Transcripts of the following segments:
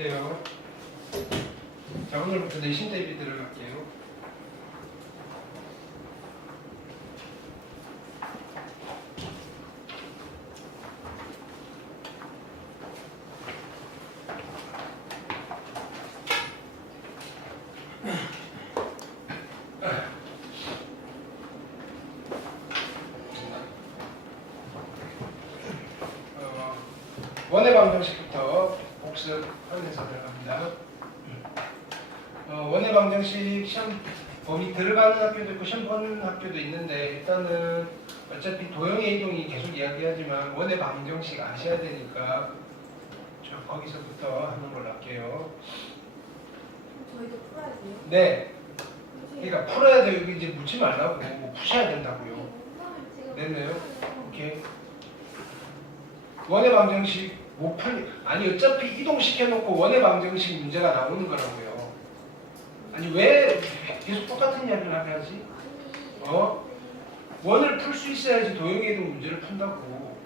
갈게요. 자, 오늘부터 내신 대비 들어갈게요. 원의 방정식부터 복습하면서 들어갑니다. 원의 방정식 시험 범위 들어가는 학교도 있고 시험 보는 학교도 있는데 일단은 어차피 도형의 이동이 계속 이야기하지만 원의 방정식 아셔야 되니까 저 거기서부터 하는 걸로 할게요. 저희도 풀어야 돼요? 네. 그러니까 풀어야 돼요. 이거 이제 묻지 말라고 푸셔야 된다고요. 됐네요. 오케이. 원의 방정식 못 풀 아니 어차피 이동시켜놓고 원의 방정식 문제가 나오는 거라고요. 아니 왜 계속 똑같은 이야기를 하지? 원을 풀 수 있어야지 도형의 이동 문제를 푼다고.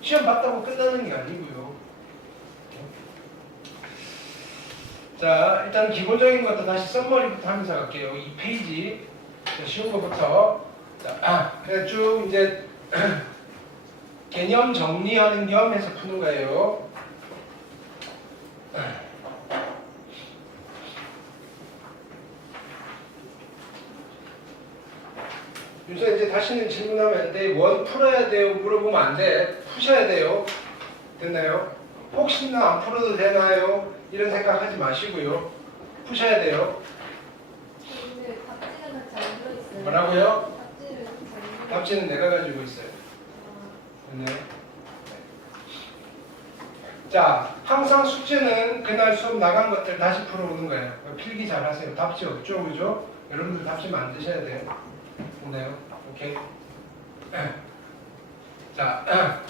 시험 봤다고 끝나는 게 아니고요. 자, 일단 기본적인 것도 다시 썸머리부터 하면서 갈게요. 2페이지 쉬운 것부터. 자, 그냥 쭉 이제 개념 정리하는 겸 해서 푸는 거예요. 요새 이제 다시는 질문하면 안 돼. 원 풀어야 돼요. 물어보면 안 돼. 푸셔야 돼요. 됐나요? 혹시나 안 풀어도 되나요? 이런 생각하지 마시고요. 푸셔야 돼요. 근데 답지는 잘 들어있어요. 뭐라고요? 답지는 잘 들어있어요. 답지는 내가 가지고 있어요. 됐나요? 자, 항상 숙제는 그날 수업 나간 것들 다시 풀어오는 거예요. 필기 잘 하세요. 답지 없죠? 그죠? 여러분들 답지 만드셔야 돼요. 됐나요? 오케이. 자,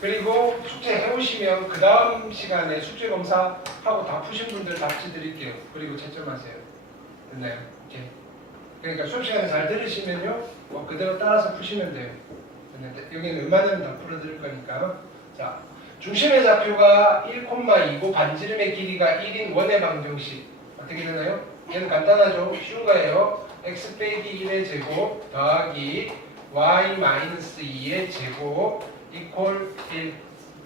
그리고 숙제 해오시면 그 다음 시간에 숙제 검사하고 다 푸신 분들 답지 드릴게요. 그리고 채점하세요. 됐나요? 오케이. 그러니까 수업 시간에 잘 들으시면요, 그대로 따라서 푸시면 돼요. 여기는 웬만하면 다 풀어드릴 거니까. 자, 중심의 좌표가 1,2고 반지름의 길이가 1인 원의 방정식 어떻게 되나요? 얘는 간단하죠? 쉬운 거예요. x 빼기 1의 제곱 더하기 y-2의 제곱 이퀄 1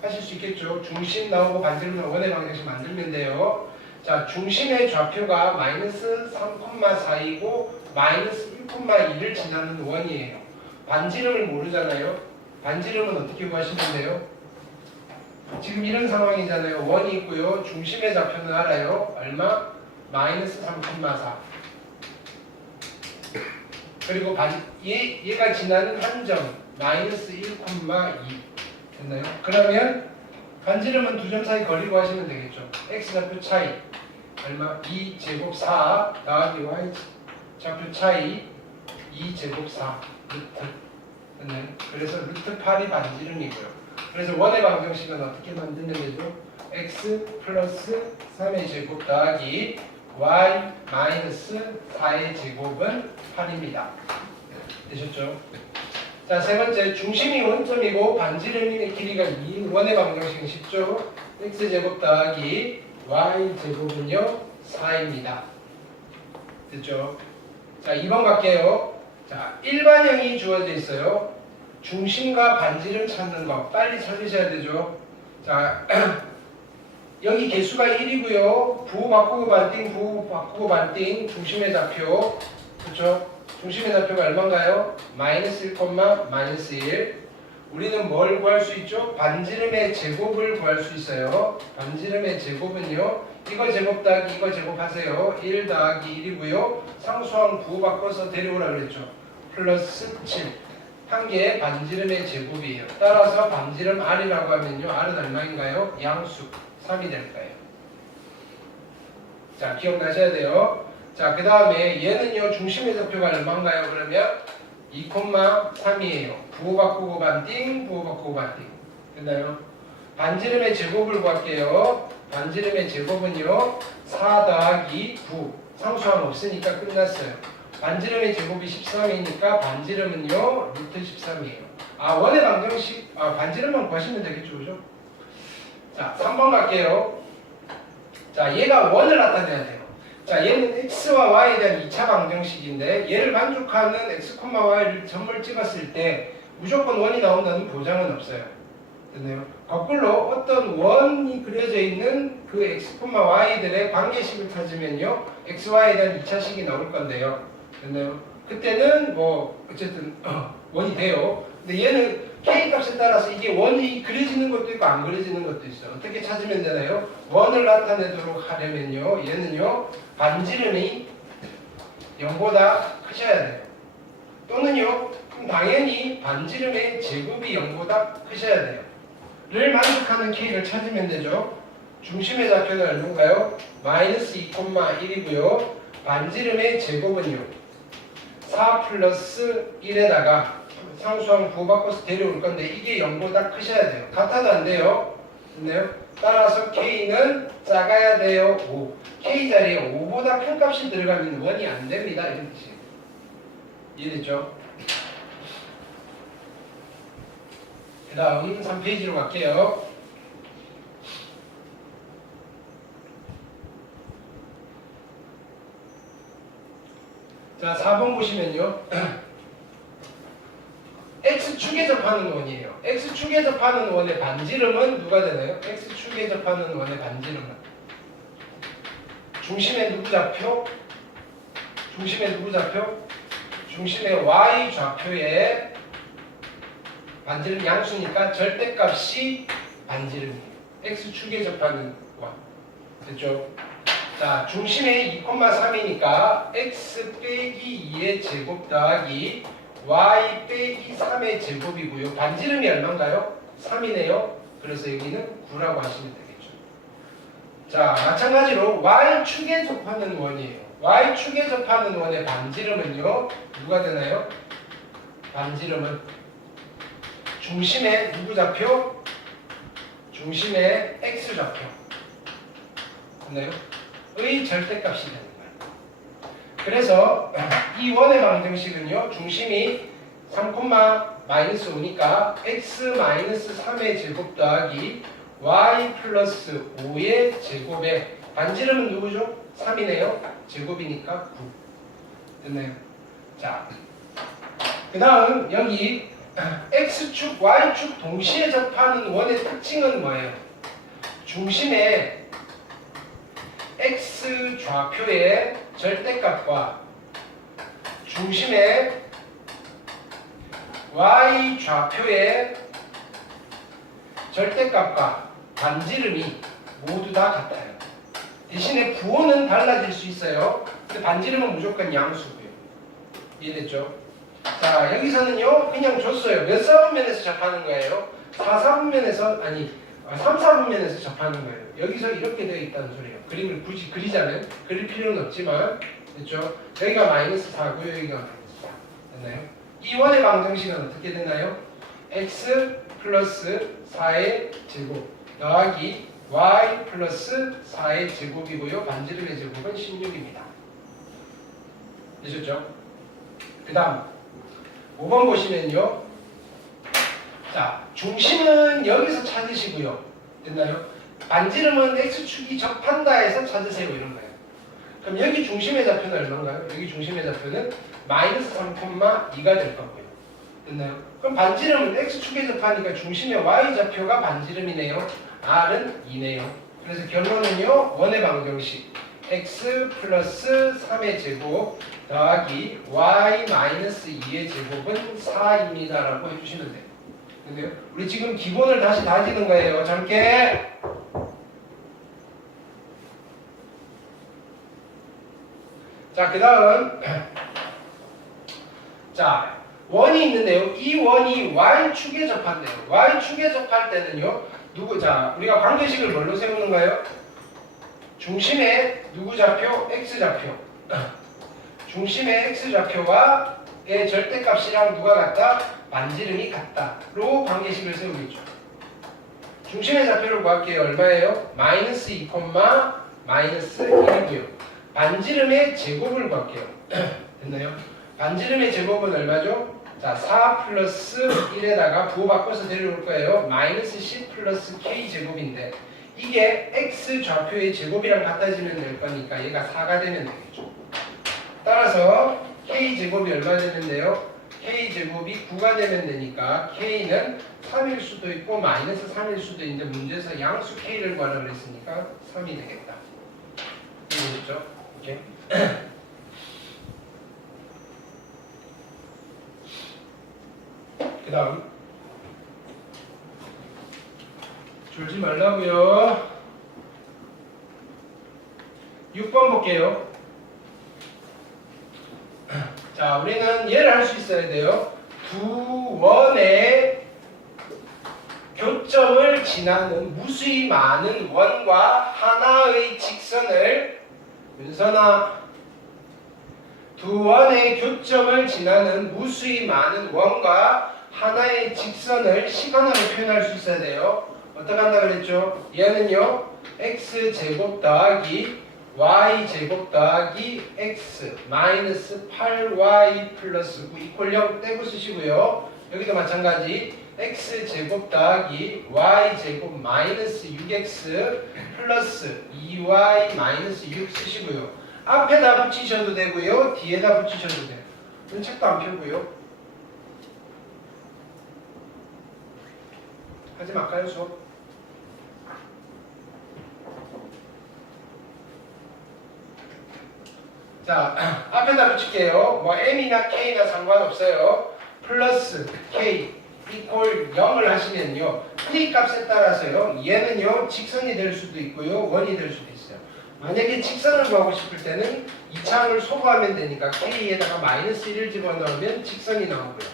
하실 수 있겠죠? 중심 나오고 반지름 나오고 원의 방정식 만들면 돼요. 자, 중심의 좌표가 마이너스 3,4이고 마이너스 1,2를 지나는 원이에요. 반지름을 모르잖아요. 반지름은 어떻게 구하시면 돼요? 지금 이런 상황이잖아요. 원이 있고요. 중심의 좌표는 알아요. 얼마? 마이너스 3,4. 그리고 얘가 지나는 한 점 마이너스 1,2 됐나요? 그러면 반지름은 두 점 사이 거리 구하시면 되겠죠. x좌표 차이 얼마? 2제곱 4 더하기 y좌표 차이 2제곱 4 루트 됐나요? 그래서 루트 8이 반지름이고요. 그래서 원의 방정식은 어떻게 만드는 거죠? x 플러스 3의 제곱 더하기 y 마이너스 4의 제곱은 8입니다. 되셨죠? 자, 세 번째, 중심이 원점이고 반지름의 길이가 2인 원의 방정식은 쉽죠? x제곱 더하기 y제곱은요 4입니다. 됐죠? 자, 2번 갈게요. 자, 일반형이 주어져 있어요. 중심과 반지름 찾는 거 빨리 찾으셔야 되죠. 자, 여기 개수가 1이고요. 부호 바꾸고 반띵, 부호 바꾸고 반띵, 중심의 좌표. 그렇죠? 중심의 좌표가 얼마인가요? 마이너스 1, 마이너스 1. 우리는 뭘 구할 수 있죠? 반지름의 제곱을 구할 수 있어요. 반지름의 제곱은요. 이거 제곱 더하기 이거 제곱하세요. 1 더하기 1이고요. 상수항 부호 바꿔서 데려오라 그랬죠. 플러스 7. 한 개의 반지름의 제곱이에요. 따라서 반지름 R이라고 하면요. R은 얼마인가요? 양수 3이 될 거예요. 자, 기억나셔야 돼요. 자, 그 다음에 얘는요. 중심의 좌표가 얼마인가요? 그러면 2,3이에요. 부호 바꾸고 반띵, 부호 바꾸고 반띵. 됐나요? 반지름의 제곱을 구할게요. 반지름의 제곱은요. 4 더하기 9. 상수항 없으니까 끝났어요. 반지름의 제곱이 13이니까 반지름은요 루트 13이에요. 원의 방정식 반지름만 구하시면 되겠죠, 그죠? 자, 3번 갈게요. 자, 얘가 원을 나타내야 돼요. 자, 얘는 x와 y에 대한 2차 방정식인데 얘를 만족하는 x, y를 점을 찍었을 때 무조건 원이 나온다는 보장은 없어요. 됐나요? 거꾸로 어떤 원이 그려져 있는 그 x, y들의 관계식을 찾으면요 x, y에 대한 2차식이 나올 건데요. 됐나요? 그때는 뭐 어쨌든 원이 돼요. 근데 얘는 k 값에 따라서 이게 원이 그려지는 것도 있고 안 그려지는 것도 있어요. 어떻게 찾으면 되나요? 원을 나타내도록 하려면요 얘는요 반지름이 0보다 크셔야 돼요. 또는요 그럼 당연히 반지름의 제곱이 0보다 크셔야 돼요. 를 만족하는 k를 찾으면 되죠. 중심의 좌표는 얼마인가요? 마이너스 2,1이고요. 반지름의 제곱은요 4 플러스 1에다가 상수항 부호바꿔서 데려올 건데 이게 0보다 크셔야 돼요. 같아도 안 돼요. 됐나요? 따라서 k는 작아야 돼요. 5. k 자리에 5보다 큰 값이 들어가면 원이 안 됩니다. 이런 뜻이에요. 이해됐죠? 그 다음 3페이지로 갈게요. 자, 4번 보시면요. x축에 접하는 원이에요. x축에 접하는 원의 반지름은 누가 되나요? x축에 접하는 원의 반지름은 중심의 누구 좌표? 중심의 누구 좌표? 중심의 y 좌표에 반지름 양수니까 절대값이 반지름이에요. x축에 접하는 원. 됐죠? 자, 중심의 2,3이니까 x 빼기 2의 제곱 더하기 y 빼기 3의 제곱이고요. 반지름이 얼마인가요? 3이네요. 그래서 여기는 9라고 하시면 되겠죠. 자, 마찬가지로 y축에 접하는 원이에요. y축에 접하는 원의 반지름은요. 누가 되나요? 반지름은 중심의 누구 좌표? 중심의 x 좌표. 맞나요? 의 절대값이 되는 거예요. 그래서 이 원의 방정식은요. 중심이 3,-5니까 x-3의 제곱 더하기 y 플러스 5의 제곱에 반지름은 누구죠? 3이네요. 제곱이니까 9. 됐나요? 자, 그 다음 여기 x축, y축 동시에 접하는 원의 특징은 뭐예요? 중심에 x 좌표의 절대값과 중심의 y 좌표의 절대값과 반지름이 모두 다 같아요. 대신에 부호는 달라질 수 있어요. 근데 반지름은 무조건 양수고요. 이해됐죠? 자, 여기서는요 그냥 줬어요. 몇 사분면에서 접하는 거예요? 4사분면에서 아니 3, 4분면에서 접하는 거예요. 여기서 이렇게 되어 있다는 소리예요. 그림을 굳이 그리자면 그릴 필요는 없지만 됐죠? 여기가 마이너스 4고요. 여기가 마이너스 4. 됐나요? 이 원의 방정식은 어떻게 되나요? x 플러스 4의 제곱 더하기 y 플러스 4의 제곱이고요. 반지름의 제곱은 16입니다. 되셨죠? 그 다음 5번 보시면요. 자, 중심은 여기서 찾으시고요. 됐나요? 반지름은 x축이 접한다 해서 찾으세요. 이런 거예요. 그럼 여기 중심의 좌표는 얼마인가요? 여기 중심의 좌표는 마이너스 3,2가 될 거고요. 됐나요? 그럼 반지름은 x축에 접하니까 중심의 y 좌표가 반지름이네요. r은 2네요. 그래서 결론은요. 원의 방정식 x 플러스 3의 제곱 더하기 y 마이너스 2의 제곱은 4입니다. 라고 해주시면 돼요. 근데요? 우리 지금 기본을 다시 다지는 거예요. 젊게. 자, 그 다음 자, 원이 있는데요. 이 원이 y축에 접한대요. y축에 접할 때는요. 자, 우리가 관계식을 뭘로 세우는가요? 중심의 누구 좌표? x좌표. 중심의 x좌표와의 절대값이랑 누가 같다? 반지름이 같다로 관계식을 세우겠죠. 중심의 좌표를 구할게요. 얼마예요? 마이너스 2, 마이너스 1이고요. 반지름의 제곱을 구할게요. 됐나요? 반지름의 제곱은 얼마죠? 자, 4 플러스 1에다가 부호 바꿔서 데려올 거예요. 마이너스 10 플러스 k 제곱인데 이게 x 좌표의 제곱이랑 같아지면 될 거니까 얘가 4가 되면 되겠죠. 따라서 k제곱이 얼마 되면 돼요? k제곱이 9가 되면 되니까 k는 3일 수도 있고 마이너스 3일 수도 있는데 문제에서 양수 k를 구하라고 그랬으니까 3이 되겠다. 이해됐죠? 오케이. 그 다음 졸지 말라고요. 6번 볼게요. 자, 우리는 얘를 할 수 있어야 돼요. 두 원의 교점을 지나는 무수히 많은 원과 하나의 직선을 윤선아, 두 원의 교점을 지나는 무수히 많은 원과 하나의 직선을 시간으로 표현할 수 있어야 돼요. 어떻게 한다 그랬죠? 얘는요 x제곱 더하기 y제곱 더하기 x 마이너스 8y 플러스 9 이퀄 0 떼고 쓰시고요. 여기도 마찬가지 x제곱 더하기 y제곱 마이너스 6x 플러스 2y 마이너스 6 쓰시고요. 앞에다 붙이셔도 되고요. 뒤에다 붙이셔도 돼요. 이건 책도 안 펴고요. 하지 말까요 수업? 자, 앞에다 붙일게요. 뭐 m이나 k나 상관없어요. 플러스 k 이퀄 0을 하시면요. k 값에 따라서요. 얘는요. 직선이 될 수도 있고요. 원이 될 수도 있어요. 만약에 직선을 구하고 싶을 때는 이 창을 소거하면 되니까 k에다가 마이너스 1을 집어넣으면 직선이 나오고요.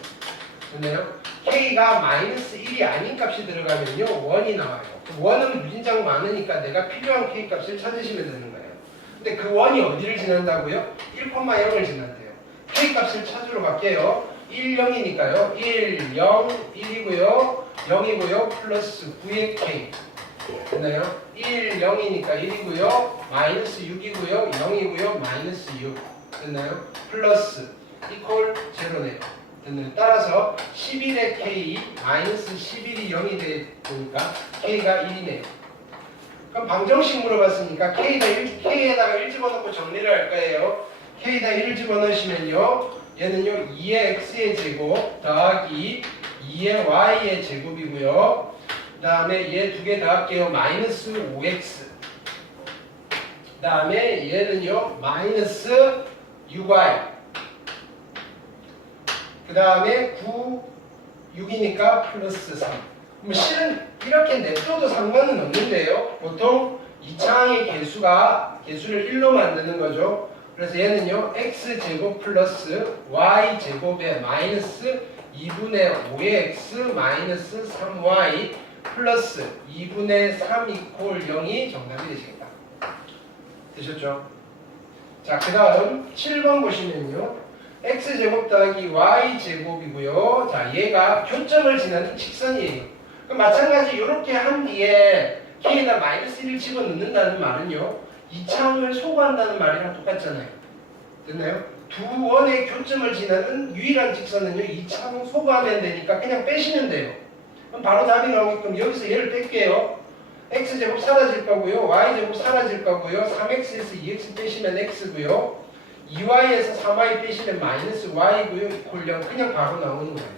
됐나요? k가 마이너스 1이 아닌 값이 들어가면요. 원이 나와요. 원은 무진장 많으니까 내가 필요한 k 값을 찾으시면 되는 거예요. 근데 그 원이 어디를 지난다고요? 1,0을 지난대요. k 값을 찾으러 갈게요. 1, 0이니까요. 1, 0, 1이고요. 0이고요. 플러스 9의 k. 됐나요? 1, 0이니까 1이고요. 마이너스 6이고요. 0이고요. 마이너스 6. 됐나요? 플러스 이퀄 제로네요. 됐나요? 따라서 11의 k 마이너스 11이 0이 되니까 k가 1이네요. 그럼 방정식 물어봤으니까 k에다가 1 집어넣고 정리를 할 거예요. k에다 1을 집어넣으시면요. 얘는요 2의 x의 제곱 더하기 2의 y의 제곱이고요. 그 다음에 얘 두 개 더할게요. 마이너스 5x. 그 다음에 얘는요 마이너스 6y. 그 다음에 9, 6이니까 플러스 3. 뭐 실은 이렇게 냅둬도 상관은 없는데요. 보통 이 창의 개수를 1로 만드는 거죠. 그래서 얘는요 x제곱 플러스 y제곱에 마이너스 2분의 5의 x 마이너스 3y 플러스 2분의 3 이퀄 0이 정답이 되시겠다. 되셨죠? 자, 그 다음 7번 보시면요. x제곱 더하기 y제곱이고요. 자, 얘가 교점을 지나는 직선이에요. 그럼 마찬가지 이렇게 한 뒤에 k에다 마이너스 1을 집어넣는다는 말은요. 이 창을 소거한다는 말이랑 똑같잖아요. 됐나요? 두 원의 교점을 지나는 유일한 직선은요. 이 창을 소거하면 되니까 그냥 빼시면 돼요. 그럼 바로 답이 나오게끔 여기서 얘를 뺄게요. x제곱 사라질 거고요. y제곱 사라질 거고요. 3x에서 2x 빼시면 x고요. 2y에서 3y 빼시면 마이너스 y고요. 이퀄 0 그냥 바로 나오는 거예요.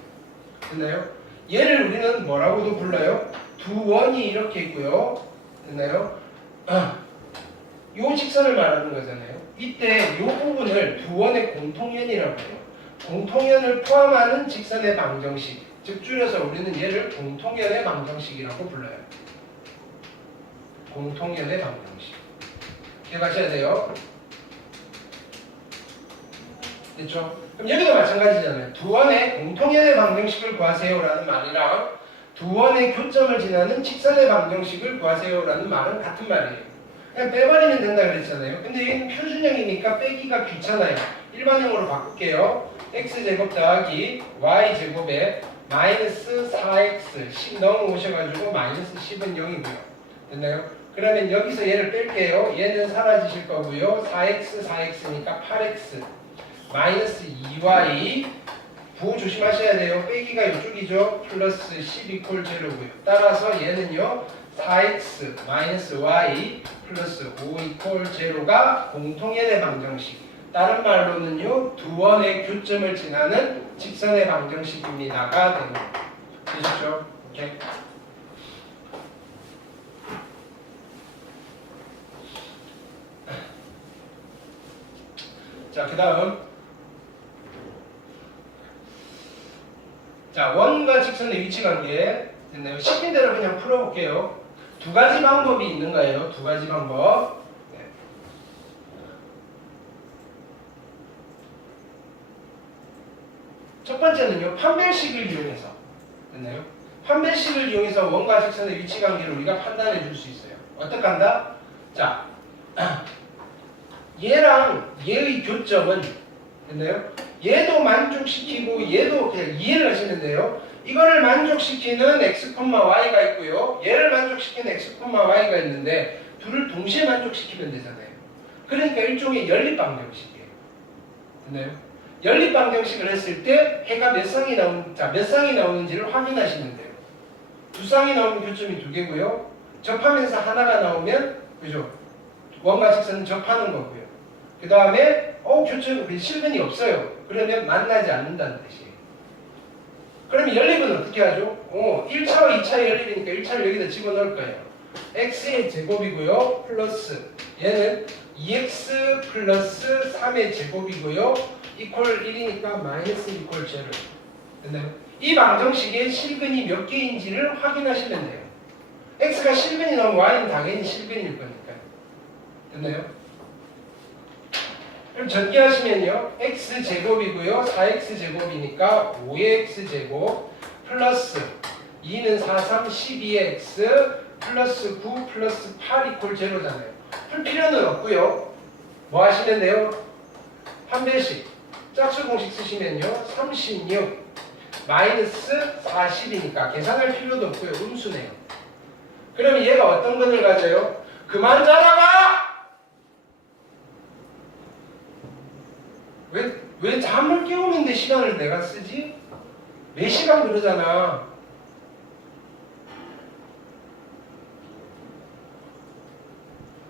됐나요? 얘를 우리는 뭐라고도 불러요? 두 원이 이렇게 있고요. 됐나요? 요 직선을 말하는 거잖아요. 이때 요 부분을 두 원의 공통연이라고 해요. 공통연을 포함하는 직선의 방정식. 즉 줄여서 우리는 얘를 공통연의 방정식이라고 불러요. 공통연의 방정식. 기억하셔야 돼요. 됐죠? 그럼 여기도 마찬가지잖아요. 두 원의 공통연의 방정식을 구하세요라는 말이랑 두 원의 교점을 지나는 직선의 방정식을 구하세요라는 말은 같은 말이에요. 그냥 빼버리면 된다 그랬잖아요. 근데 얘는 표준형이니까 빼기가 귀찮아요. 일반형으로 바꿀게요. x제곱 더하기 y제곱에 마이너스 4x 10 넘어오셔가지고 마이너스 10은 0이고요. 됐나요? 그러면 여기서 얘를 뺄게요. 얘는 사라지실 거고요. 4x 4x니까 8x 마이너스 2y 부호 조심하셔야 돼요. 빼기가 이쪽이죠. 플러스 10 이퀄 제로고요. 따라서 얘는요 4x 마이너스 y 플러스 5 이퀄 제로가 공통연의 방정식. 다른 말로는요, 두 원의 교점을 지나는 직선의 방정식입니다가 되는 거예요. 되셨죠? 오케이. 자, 그 다음. 자, 원과 직선의 위치 관계. 됐나요? 시킨 대로 그냥 풀어볼게요. 두 가지 방법이 있는 거예요. 두 가지 방법. 네. 첫 번째는요, 판별식을 이용해서. 됐나요? 판별식을 이용해서 원과 직선의 위치 관계를 우리가 판단해 줄 수 있어요. 어떻게 한다? 자, 얘랑 얘의 교점은, 됐나요? 얘도 만족시키고 얘도 그냥 이해를 하시는데요. 이거를 만족시키는 x, y가 있고요. 얘를 만족시키는 x, y가 있는데 둘을 동시에 만족시키면 되잖아요. 그러니까 일종의 연립방정식이에요. 됐나요? 연립방정식을 했을 때 해가 몇 쌍이 나오는지를 확인하시면 돼요. 두 쌍이 나오면 교점이 두 개고요. 접하면서 하나가 나오면, 그죠? 원과 직선은 접하는 거고요. 그 다음에 교점 실근이 없어요. 그러면 만나지 않는다는 뜻이에요. 그러면 연립은 어떻게 하죠? 1차와 2차의 연립이니까 1차를 여기다 집어넣을 거예요. x의 제곱이고요. 플러스 얘는 2x 플러스 3의 제곱이고요. 이퀄 1이니까 마이너스 이퀄 제로. 됐나요? 이 방정식의 실근이 몇 개인지를 확인하시면 돼요. x가 실근이 나오면 y는 당연히 실근일 거니까. 됐나요? 그럼 전개하시면요. x제곱이고요. 4x제곱이니까 5x제곱 플러스 2는 4, 3, 12x 플러스 9 플러스 8 이퀄 제로잖아요. 풀 필요는 없고요. 뭐 하시면 돼요? 판별식 짝수 공식 쓰시면요. 36 마이너스 40이니까 계산할 필요도 없고요. 음수네요. 그러면 얘가 어떤 근을 가져요? 그만 자라가! 왜 잠을 깨우는데 시간을 내가 쓰지? 4시간 그러잖아.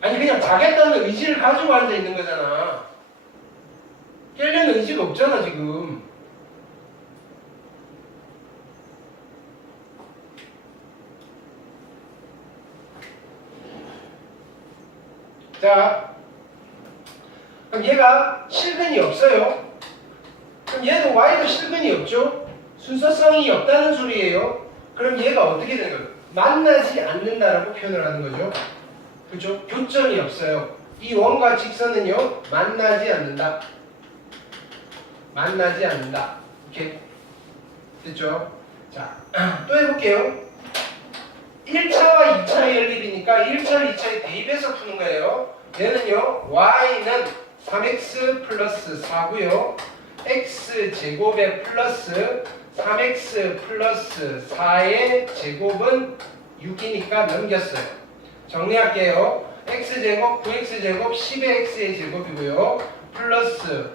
아니 그냥 자겠다는 의지를 가지고 앉아 있는 거잖아. 깨려는 의지가 없잖아 지금. 자, 그럼 얘가 실근이 없어요. 그럼 얘도 y도 실근이 없죠. 순서성이 없다는 소리예요. 그럼 얘가 어떻게 되는 거예요? 만나지 않는다라고 표현을 하는 거죠. 그렇죠? 교점이 없어요. 이 원과 직선은요, 만나지 않는다. 만나지 않는다. 이렇게 됐죠? 자, 또 해볼게요. 1차와 2차의 연립이니까 1차, 2차의 대입해서 푸는 거예요. 얘는요, y는 3x 플러스 4고요. x제곱에 플러스 3x 플러스 4의 제곱은 6이니까 넘겼어요. 정리할게요. x제곱, 9x제곱, 10의 x의 제곱이고요. 플러스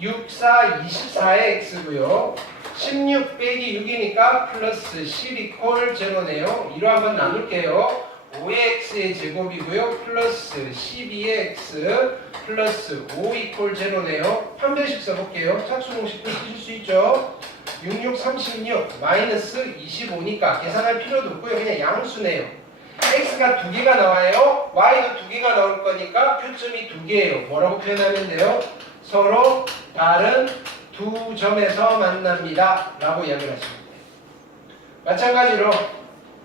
6, 4, 24의 x고요. 16 빼기 6이니까 플러스 10 이퀄 제로네요. 이로 한번 나눌게요. 5의 x의 제곱이고요. 플러스 12의 x 플러스 5 이퀄 제로네요. 판별식 써볼게요. 착수공식도 쓰실 수 있죠. 66, 36 마이너스 25니까 계산할 필요도 없고요. 그냥 양수네요. x가 2개가 나와요. y도 2개가 나올 거니까 교점이 2개예요. 뭐라고 표현하면 돼요? 서로 다른 두 점에서 만납니다. 라고 이야기를 하시면 돼요. 마찬가지로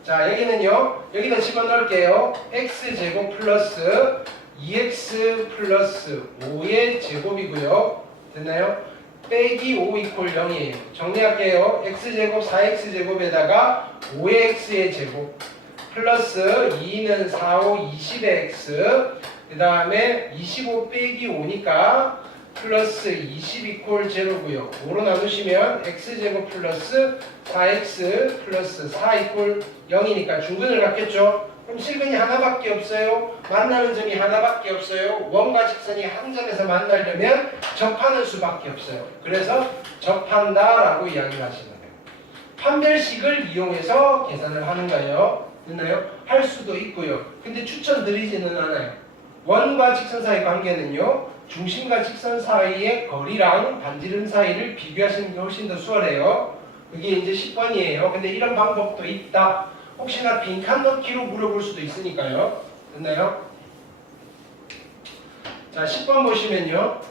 자 여기는요. 여기다 집어넣을게요. x제곱 플러스 2x 플러스 5의 제곱이고요. 됐나요? 빼기 5 이퀄 0이에요. 정리할게요. x제곱 4x제곱에다가 5x의 제곱 플러스 2는 4, 5, 20의 x 그 다음에 25 빼기 5니까 플러스 20 이퀄 제로고요. 5로 나누시면 x제곱 플러스 4x 플러스 4 이퀄 0이니까 중근을 갖겠죠. 그럼 실근이 하나밖에 없어요. 만나는 점이 하나밖에 없어요. 원과 직선이 한 점에서 만나려면 접하는 수밖에 없어요. 그래서 접한다라고 이야기를 하시는 거예요. 판별식을 이용해서 계산을 하는 거예요. 됐나요? 할 수도 있고요. 근데 추천드리지는 않아요. 원과 직선 사이 관계는요. 중심과 직선 사이의 거리랑 반지름 사이를 비교하시는 게 훨씬 더 수월해요. 그게 이제 10번이에요. 근데 이런 방법도 있다. 혹시나 빈칸 넣기로 물어볼 수도 있으니까요. 됐나요? 자, 10번 보시면요.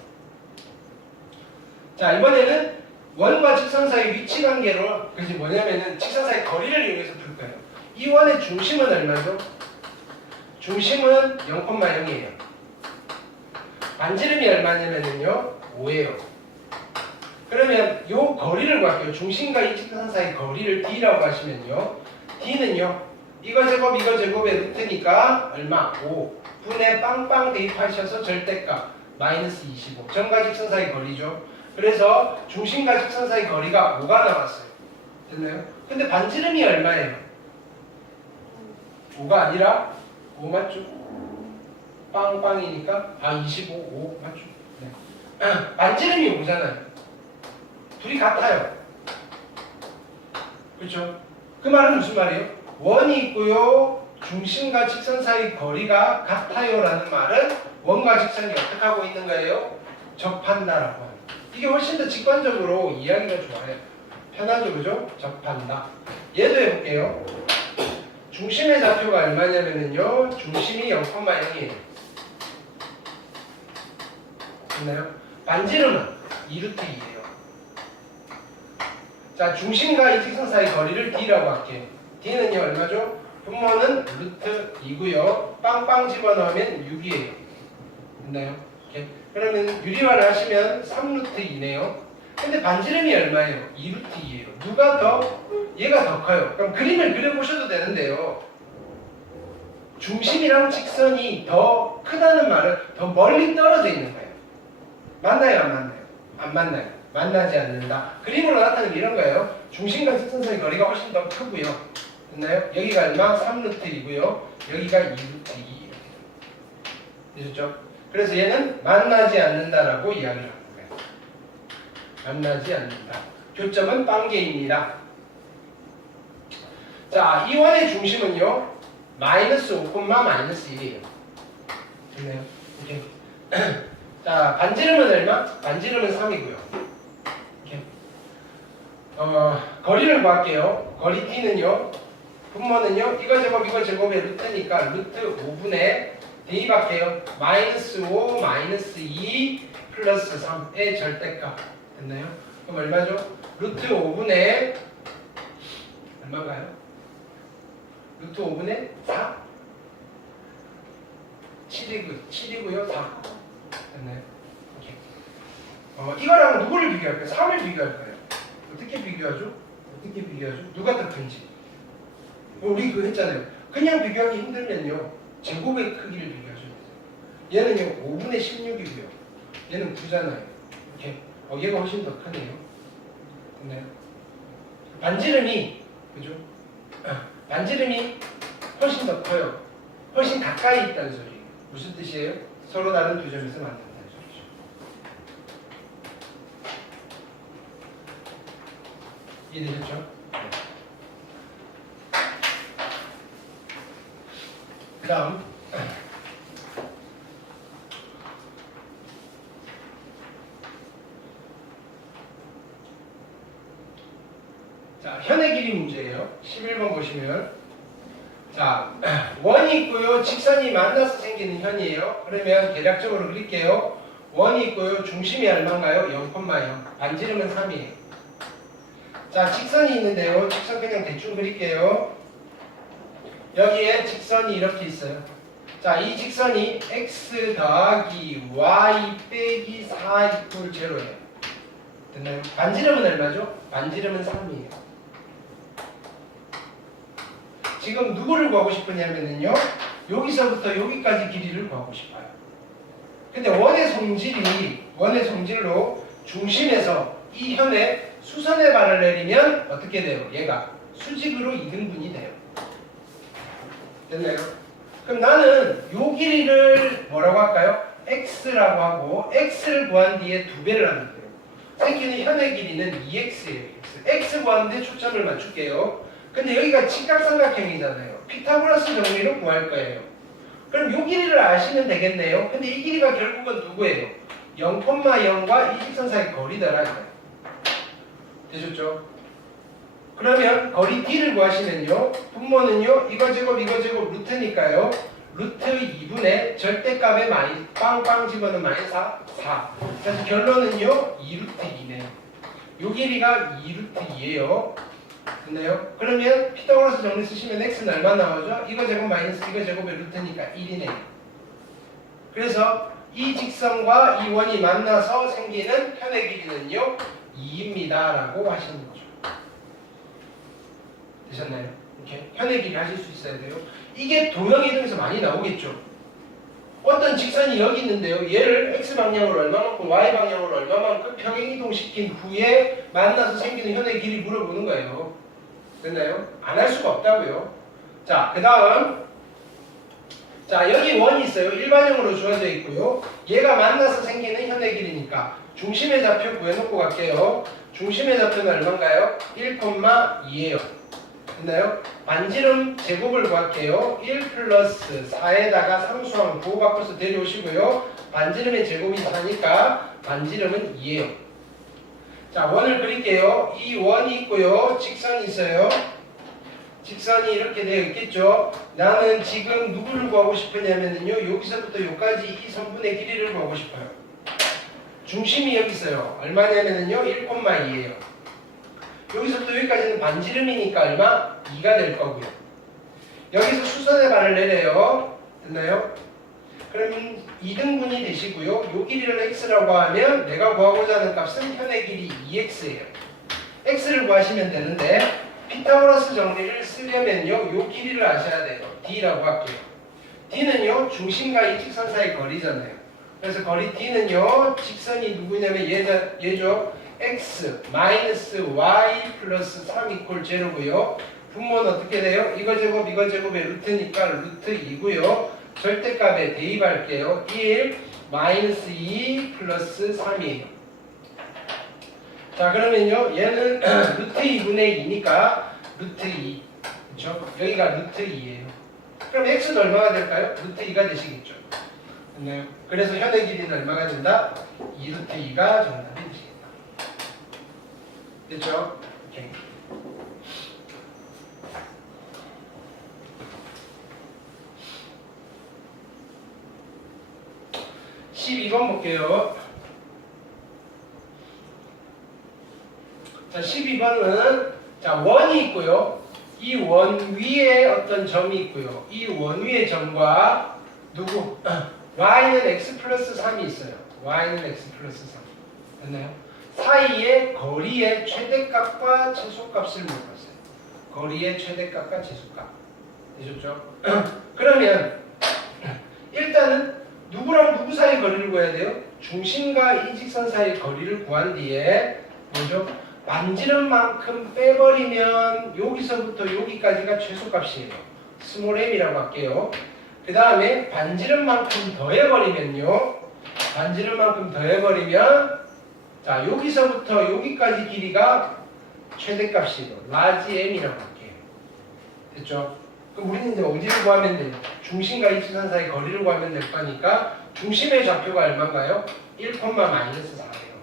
자, 이번에는 원과 직선 사이 위치 관계로, 그게 뭐냐면은 직선 사이 거리를 이용해서 풀 거예요. 이 원의 중심은 얼마죠? 중심은 0,0이에요. 반지름이 얼마냐면요 5예요. 그러면 요 거리를 구할게요. 중심과 이 직선 사이 거리를 d라고 하시면요. d는요. 이거 제곱 이거 제곱의 루트니까 얼마? 5 분의 빵빵 대입하셔서 절대값 마이너스 25. 점과 직선 사이 거리죠. 그래서 중심과 직선 사이 거리가 5가 나왔어요. 됐나요? 근데 반지름이 얼마예요? 5가 아니라 5 맞죠? 빵빵이니까 25, 5 맞죠? 네. 반지름이 5잖아요. 둘이 같아요. 그렇죠? 그 말은 무슨 말이에요? 원이 있고요. 중심과 직선 사이 거리가 같아요 라는 말은 원과 직선이 어떻게 하고 있는 거예요? 접한다라고 합니다. 이게 훨씬 더 직관적으로 이해하기가 좋아요. 편하죠, 그죠? 접한다. 얘도 해볼게요. 중심의 좌표가 얼마냐면요. 중심이 0,0이에요. 됐나요? 반지름은 2루트 2예요. 자, 중심과 이 직선 사이 거리를 d라고 할게요. d는요 얼마죠? 분모는 루트 2고요. 빵빵 집어넣으면 6이에요. 됐나요? 이렇게. 그러면 유리화를 하시면 3루트 2네요. 근데 반지름이 얼마예요? 2루트 2예요. 누가 더? 얘가 더 커요. 그럼 그림을 그려보셔도 되는데요. 중심이랑 직선이 더 크다는 말은 더 멀리 떨어져 있는 거예요. 맞나요? 안 맞나요? 안 만나요. 만나지 않는다. 그림으로 나타내면 이런 거예요. 중심과 직선 사이 거리가 훨씬 더 크고요. 됐나요? 여기가 얼마? 3루트 2고요. 여기가 2루트 2. 되셨죠? 그래서 얘는 만나지 않는다라고 이야기를 하는 거예요. 만나지 않는다. 교점은 빵개입니다. 자, 이 원의 중심은요. 마이너스 5, 마이너스 1이에요. 됐나요? 이렇게. 자, 반지름은 얼마? 반지름은 3이고요. 이렇게. 거리를 구할게요. 거리 t는요. 분모는요. 이거 제곱 이거 제곱의 루트니까 루트 5분의 대입할게요. 마이너스 5 마이너스 2 플러스 3의 절대값. 됐나요? 그럼 얼마죠? 루트 5분의 얼마인가요? 루트 5분의 4? 7이고요. 4. 됐나요? 이거랑 누구를 비교할까요? 3을 비교할까요? 어떻게 비교하죠? 어떻게 비교하죠? 누가 더 큰지. 우리 그거 했잖아요. 그냥 비교하기 힘들면요. 제곱의 크기를 비교하셔야 돼요. 얘는요 5분의 16이고요. 얘는 9잖아요. 이렇게. 얘가 훨씬 더 크네요. 됐나요? 반지름이 그죠? 반지름이 훨씬 더 커요. 훨씬 가까이 있다는 소리예요. 무슨 뜻이에요? 서로 다른 두 점에서 만난다는 소리죠. 이해되셨죠? 그 다음 자, 현의 길이 문제예요. 11번 보시면 자, 원이 있고요. 직선이 만나서 생기는 현이에요. 그러면 대략적으로 그릴게요. 원이 있고요. 중심이 얼마인가요? 0,0. 반지름은 3이에요. 자, 직선이 있는데요. 직선 그냥 대충 그릴게요. 여기에 직선이 이렇게 있어요. 자, 이 직선이 x 더하기 y 빼기 4 이퀄 제로예요. 됐나요? 반지름은 얼마죠? 반지름은 3이에요. 지금 누구를 구하고 싶으냐면요. 여기서부터 여기까지 길이를 구하고 싶어요. 근데 원의 성질로 중심에서 이 현에 수선의 발을 내리면 어떻게 돼요? 얘가 수직으로 2등분이 돼요. 됐나요? 그럼 나는 요 길이를 뭐라고 할까요? x라고 하고 x를 구한 뒤에 2배를 하면 돼요. 생기는 현의 길이는 2x예요. x 구하는데 초점을 맞출게요. 근데 여기가 직각삼각형이잖아요. 피타고라스 정리로 구할 거예요. 그럼 요 길이를 아시면 되겠네요. 근데 이 길이가 결국은 누구예요? 0,0과 이 직선 사이 거리더라. 되셨죠? 그러면 거리 D를 구하시면요. 분모는요. 이거 제곱 루트니까요. 루트 2분의 절대값에 많이 빵빵 집어넣으면 마이너스 4. 그래서 결론은요. 2루트 2네요. 요 길이가 2루트 2예요. 됐나요? 그러면 피타고라스 정리 쓰시면 x는 얼마 나오죠? 이거 제곱 마이너스 이거 제곱의 루트니까 1이네요. 그래서 이 직선과 이 원이 만나서 생기는 현의 길이는요 2입니다 라고 하시는 거죠. 되셨나요? 이렇게 현의 길이 하실 수 있어야 돼요. 이게 도형이동에서 많이 나오겠죠. 어떤 직선이 여기 있는데요. 얘를 x방향으로 얼마만큼 y방향으로 얼마만큼 평행이동시킨 후에 만나서 생기는 현의 길이 물어보는 거예요. 됐나요? 안 할 수가 없다고요. 자, 그 다음 자 여기 원이 있어요. 일반형으로 주어져 있고요. 얘가 만나서 생기는 현의 길이니까 중심의 좌표 구해놓고 갈게요. 중심의 좌표는 얼마인가요? 1,2예요. 됐나요? 반지름 제곱을 구할게요. 1 플러스 4에다가 상수항 부호 바꿔서 데려오시고요. 반지름의 제곱이 4니까 반지름은 2예요. 자, 원을 그릴게요. 이 원이 있고요. 직선이 있어요. 직선이 이렇게 되어 있겠죠. 나는 지금 누구를 구하고 싶으냐면요. 여기서부터 여기까지 이 선분의 길이를 구하고 싶어요. 중심이 여기 있어요. 얼마냐면요. 1,2예요. 여기서부터 여기까지는 반지름이니까 얼마? 2가 될 거고요. 여기서 수선의 반을 내려요. 됐나요? 그러면 2등분이 되시고요. 요 길이를 x라고 하면 내가 구하고자 하는 값은 현의 길이 2x예요. x를 구하시면 되는데 피타고라스 정리를 쓰려면요. 요 길이를 아셔야 돼요. d라고 할게요. d는요. 중심과 이 직선 사이 거리잖아요. 그래서 거리 d는요. 직선이 누구냐면 얘죠. x 마이너스 y 플러스 3 이퀄 제로고요. 분모는 어떻게 돼요? 이거 제곱의 루트니까 루트 2고요. 절대값에 대입할게요. 1 마이너스 2 플러스 3이에요. 자, 그러면요. 얘는 루트 2분의 2니까 루트 2. 그렇죠? 여기가 루트 2예요. 그럼 x는 얼마가 될까요? 루트 2가 되시겠죠. 됐나요? 그래서 현의 길이는 얼마가 된다? 2루트 2가 정답이 되시겠다. 됐죠? 오케이. (12번) 볼게요. 자, 12번은 자, 원이 있고요. 이 원 위에 어떤 점이 있고요. 이 원 위의 점과 누구? y는 x 플러스 3이 있어요. y는 x 플러스 3. 됐나요? 사이의 거리의 최대값과 최소값을 물어봤어요. 거리의 최대값과 최소값. 되셨죠? 그러면 일단은 누구랑 누구 사이 거리를 구해야 돼요? 중심과 이 직선 사이 거리를 구한 뒤에 뭐죠? 반지름만큼 빼버리면 여기서부터 여기까지가 최소값이에요. 스몰 m이라고 할게요. 그 다음에 반지름만큼 더해버리면요. 반지름만큼 더해버리면 자, 여기서부터 여기까지 길이가 최대값이에요. 라지 m이라고 할게요. 됐죠? 그럼 우리는 이제 어디를 구하면 돼요? 중심과 이 직선 사이 거리를 구하면 될 거니까 중심의 좌표가 얼마인가요? 1, 마이너스 4예요.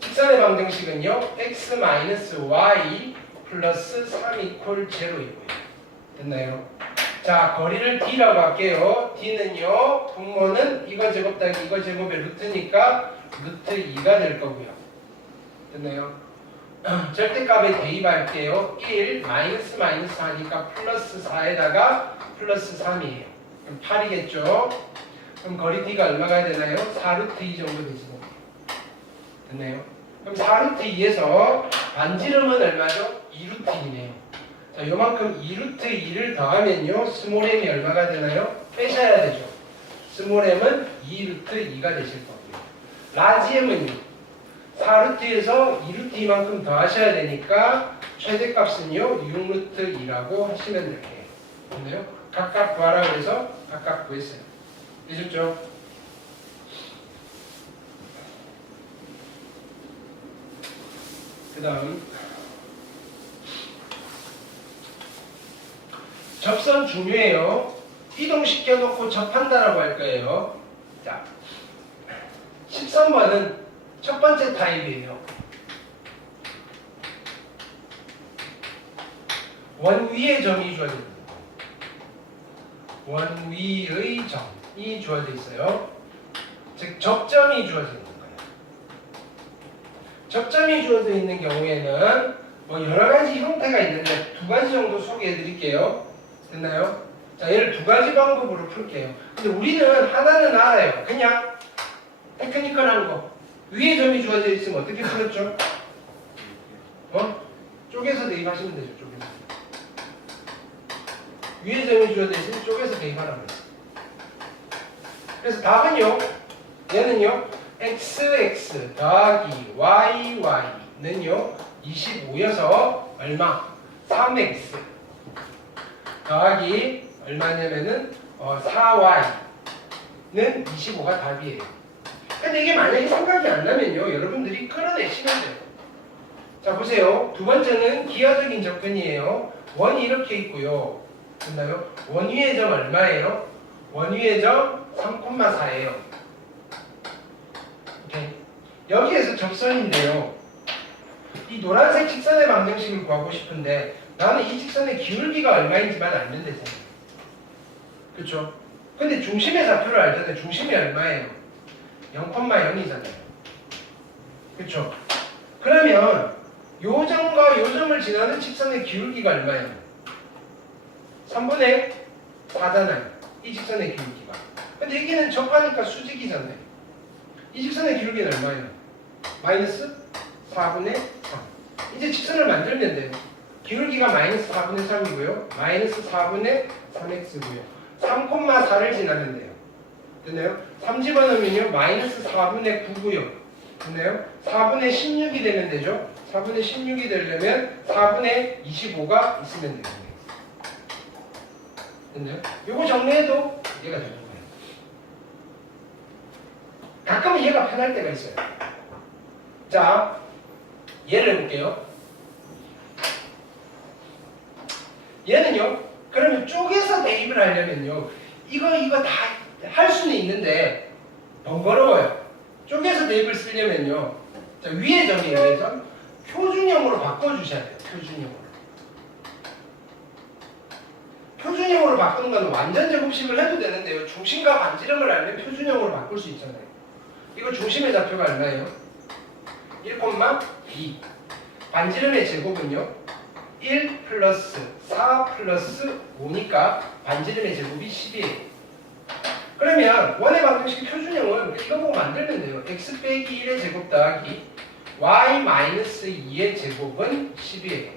직선의 방정식은요. x 마이너스 y 플러스 3 이퀄 제로이고요. 됐나요? 자, 거리를 d라고 할게요. d는요. 분모는 이거 제곱 더하기 이거 제곱의 루트니까 루트 2가 될 거고요. 됐나요? 절대값에 대입할게요. 1 마이너스 4니까 플러스 4에다가 플러스 3이에요. 그럼 8이겠죠? 그럼 거리 d가 얼마가 되나요? 4루트 2 정도 되시죠? 됐나요? 그럼 4루트 2에서 반지름은 얼마죠? 2루트 2네요. 자, 요만큼 2루트 2를 더하면요. 스몰 m이 얼마가 되나요? 빼셔야 되죠. 스몰 m은 2루트 2가 되실 거고요. 라지 m은요. 4루트에서 2루트 2만큼 더하셔야 되니까 최대값은요. 6루트 2라고 하시면 될게요. 됐나요? 각각 구하라 그래서 각각 구했어요. 되셨죠? 그 다음 접선 중요해요. 이동시켜 놓고 접한다라고 할 거예요. 자, 13번은 첫 번째 타입이에요. 원 위의 점이 주어져 있는 거. 원 위의 점이 주어져 있어요. 즉 접점이 주어져 있는 거예요. 접점이 주어져 있는 경우에는 뭐 여러 가지 형태가 있는데 두 가지 정도 소개해 드릴게요. 됐나요? 자, 얘를 두 가지 방법으로 풀게요. 근데 우리는 하나는 알아요. 그냥 테크니컬한 거. 위에 점이 주어져 있으면 어떻게 풀었죠? 쪼개서 대입하시면 되죠. 쪼개서. 위에 점이 주어져 있으면 쪼개서 대입하라고 했어요. 그래서 답은요. 얘는요. xx 더하기yy는요. 25여서 얼마? 3x 더하기 얼마냐면은 4y는 25가 답이에요. 근데 이게 만약에 생각이 안 나면요. 여러분들이 끌어내시면 돼요. 자, 보세요. 두 번째는 기하적인 접근이에요. 원이 이렇게 있고요. 됐나요? 원 위의 점 얼마예요? 원 위의 점 3,4예요. 오케이. 여기에서 접선인데요. 이 노란색 직선의 방정식을 구하고 싶은데 나는 이 직선의 기울기가 얼마인지만 알면 되잖아요. 그렇죠? 근데 중심의 좌표를 알잖아요. 중심이 얼마예요? 0,0이잖아요. 그렇죠? 그러면 요 점과 요 점을 지나는 직선의 기울기가 얼마예요? 3분의 4잖아요. 이 직선의 기울기가. 근데 여기는 접하니까 수직이잖아요. 이 직선의 기울기는 얼마예요? 마이너스 4분의 3. 이제 직선을 만들면 돼요. 기울기가 마이너스 4분의 3이고요. 마이너스 4분의 3x고요. 3,4를 지나면 돼요. 됐나요? 3 집어넣으면요. 마이너스 4분의 9고요. 됐나요? 4분의 16이 되면 되죠. 4분의 16이 되려면 4분의 25가 있으면 되는 거예요. 됐나요? 요거 정리해도 얘가 되는 거예요. 가끔은 얘가 편할 때가 있어요. 자, 예를 해볼게요. 얘는요. 그러면 쪼개서 대입을 하려면요. 이거 다 할 수는 있는데 번거로워요. 쪼개서 대입을 쓰려면요. 자, 위의 점이에요. 위의 점. 표준형으로 바꿔주셔야 돼요. 표준형으로. 표준형으로 바꾸는 건 완전 제곱식을 해도 되는데요. 중심과 반지름을 알면 표준형으로 바꿀 수 있잖아요. 이거 중심의 좌표가 얼마예요? 1,2. 반지름의 제곱은요. 1 플러스 4 플러스 5니까 반지름의 제곱이 10이에요. 그러면 원의 방정식 표준형은 이거 보고 만들면 돼요. x 빼기 1의 제곱 더하기 y 마이너스 2의 제곱은 10이에요.